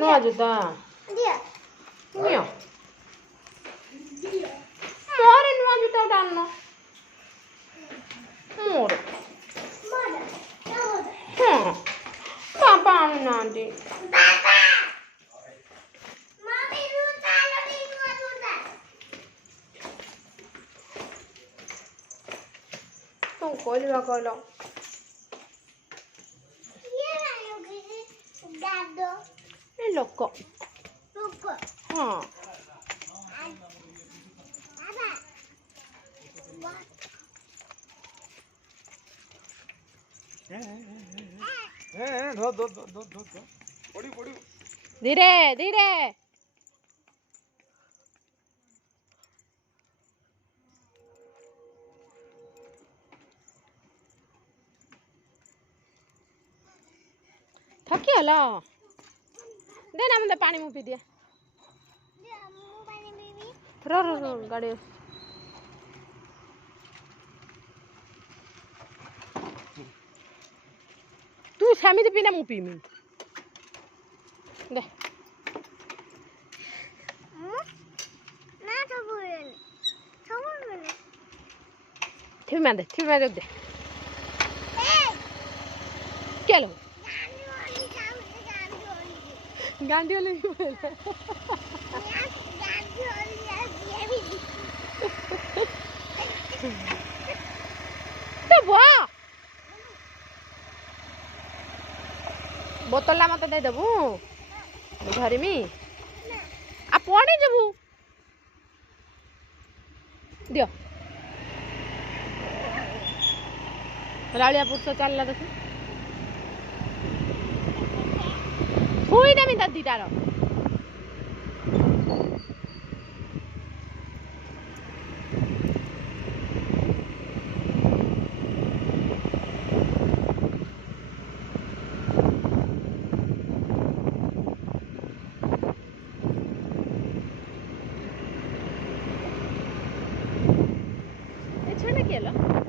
No ajuda. Mio. More no ajuda danno. More. Papa nanti. Không có gì mà coi đâu. È loco. धीरे धीरे थकी होला दे ना मुझे पानी मुँह पी दिया रो रो रो गाड़ी तू सेमिति पीना मुँह पी मी दे ठीक में दे क्या लो गांधी वाले तो बुआ बोतल ला मत दे देबू धरमी आ पड़ी जबू दियो लालिया पुट तो चलला देखी हुई ना मी दीटार छोड़ के लो